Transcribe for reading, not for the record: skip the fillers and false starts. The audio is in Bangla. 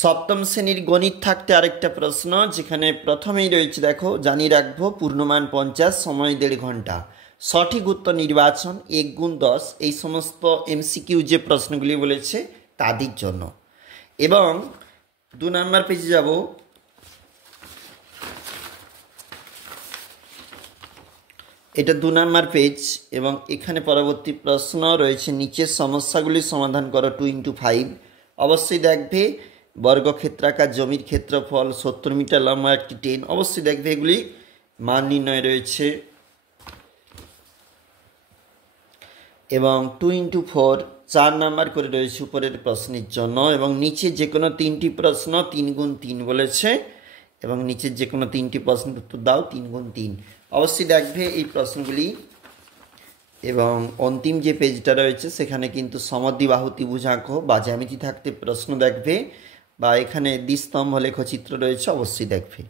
সপ্তম শ্রেণীর গণিত থাকতে আরেকটা প্রশ্ন, যেখানে প্রথমেই রয়েছে দেখো, জানিয়ে রাখবো পূর্ণমান 50, সময় 1.5 ঘন্টা, সঠিক উত্তর নির্বাচন 1 × 10, এই সমস্ত এমসিকিউ যে প্রশ্নগুলি বলেছে তাদের জন্য। এবং 2 নম্বর পেজে যাব। এটা 2 নম্বর পেজ এবং এখানে পরবর্তী প্রশ্ন রয়েছে, নিচের সমস্যাগুলি সমাধান করো 2 × 5। অবশ্যই দেখবে বর্গক্ষেত্রাকার জমির ক্ষেত্রফল 70 মিটার লম্বা একটি ট্রেন, অবশ্যই দেখবে এগুলি মান নির্ণয় রয়েছে। এবং 2 × 4 4 নাম্বার করে রয়েছে উপরের প্রশ্নের জন্য, এবং নিচে যে কোনো 3টি প্রশ্ন 3 × 3 বলেছে, এবং নিচের যে কোনো 3টি প্রশ্নের উত্তর দাও 3 × 3। অবশ্যই দেখবে এই প্রশ্নগুলি। এবং অন্তিম যে পেজটা রয়েছে সেখানে কিন্তু সমদ্বিবাহু ত্রিভুজ আঁকো বা জ্যামিতি থাকতে প্রশ্ন দেখবে, বা এখানে দ্বিস্তম্ভ লেখচিত্র রয়েছে, অবশ্যই দেখবে।